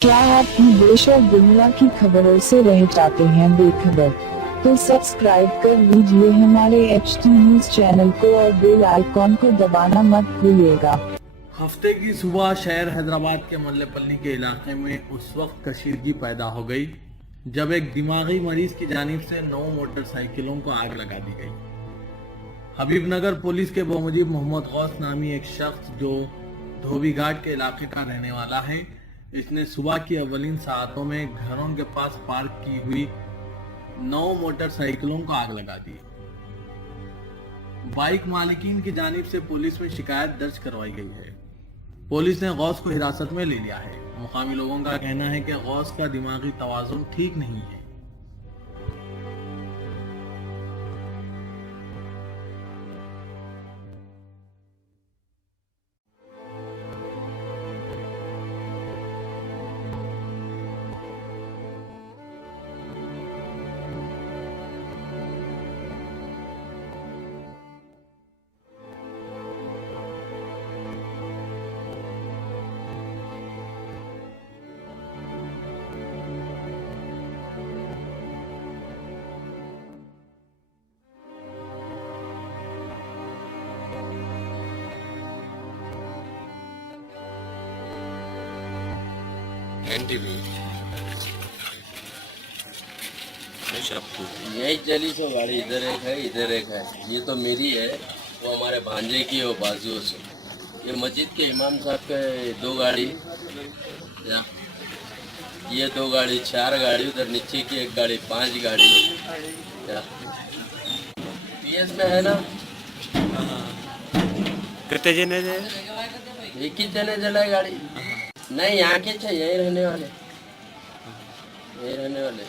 क्या आप देश और दुनिया की खबरों से रह जाते हैं बेखबर? तो सब्सक्राइब कर लीजिए हमारे HT न्यूज चैनल को और बेल आइकॉन को दबाना मत भूलिएगा। हफ्ते की सुबह शहर हैदराबाद के मल्लेपल्ली के इलाके में उस वक्त कशीदगी पैदा हो गई जब एक दिमागी मरीज की जानिब से 9 मोटरसाइकिलों को आग लगा दी गई। हबीबनगर पुलिस के बमुजीब मोहम्मद गौस नामी एक शख्स जो धोबी घाट के इलाके का रहने वाला है, इसने सुबह की अवलिन सातों में घरों के पास पार्क की हुई 9 मोटरसाइकिलों को आग लगा दी। बाइक मालिकीन की जानिब से पुलिस में शिकायत दर्ज करवाई गई है। पुलिस ने गौस को हिरासत में ले लिया है। मुकामी लोगों का कहना है कि गौस का दिमागी तवाज़ुन ठीक नहीं है। एनटीवी यही चली सो गाड़ी, इधर एक है इधर एक है। ये तो मेरी है, वो हमारे भांजे की है, वो बाजुओं से। ये मस्जिद के इमाम साहब के 2 गाड़ी, ये 2 गाड़ी, 4 गाड़ी, उधर नीचे की 1 गाड़ी, 5 गाड़ी। PS में है ना, कितने जने थे? एक ही जने जलाए गाड़ी। नहीं, यहाँ के यही रहने वाले, यही रहने वाले।